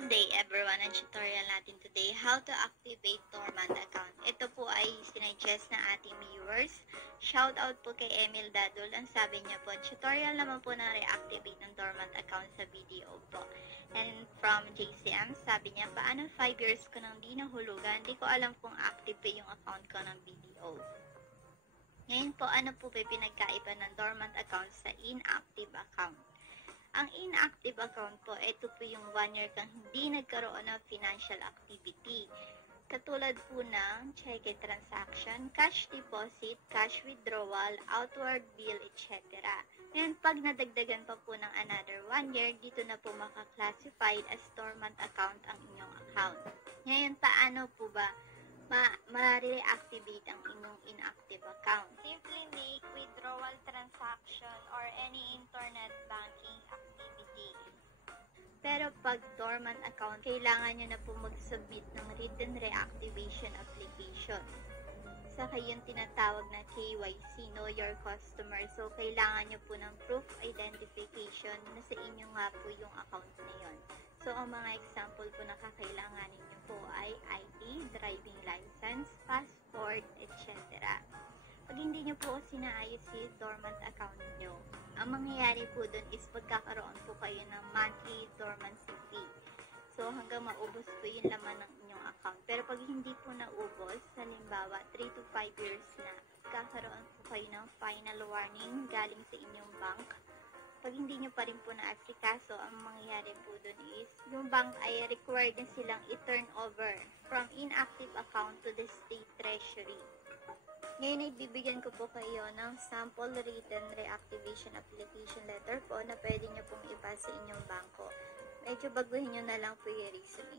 Good day everyone! Ang tutorial natin today, how to activate dormant account. Ito po ay sinuggest na ating viewers. Shout out po kay Emil Dadul. Ang sabi niya po, tutorial naman po na reactivate ng dormant account sa video po. And from JCM, sabi niya, paano 5 years ko nang di nahulugan? Hindi ko alam kung active pa yung account ko ng BDO. Ngayon po, ano po ba pinagkaiba ng dormant account sa inactive account? Ang inactive account po, ito po yung 1 year kang hindi nagkaroon ng financial activity. Katulad po ng cheque transaction, cash deposit, cash withdrawal, outward bill, etc. Ngayon, pag nadagdagan pa po ng another 1 year, dito na po maka-classified as dormant account ang inyong account. Ngayon, paano po ba ma-reactivate ang inyong inactive account? Simply make withdrawal transaction or any internet banking activity. Pero pag dormant account, kailangan nyo na po mag-submit ng written reactivation application. Saka yung tinatawag na KYC, Know Your Customer. So, kailangan nyo po ng proof identification na sa inyo nga po yung account na yun. So, ang mga example po na kakailanganin nyo po ay ID, driving license, passport, etc. Pag hindi nyo po sinaayos yung dormant account nyo, ang mangyayari po dun is pagkakaroon po kayo ng monthly dormancy fee. So, hanggang maubos po yung laman ng inyong account. Pero pag hindi po naubos, halimbawa 3 to 5 years na, kakaroon po kayo ng final warning galing sa inyong bank. Pag hindi nyo pa rin po na-asikaso, ang mangyayari po dun is, yung bank ay required na silang i-turn over from inactive account to the state treasury. Ngayon ay bibigyan ko po kayo ng sample written reactivation application letter po na pwede nyo pong ipasa sa inyong bangko. Medyo baguhin nyo na lang po yung reasoning.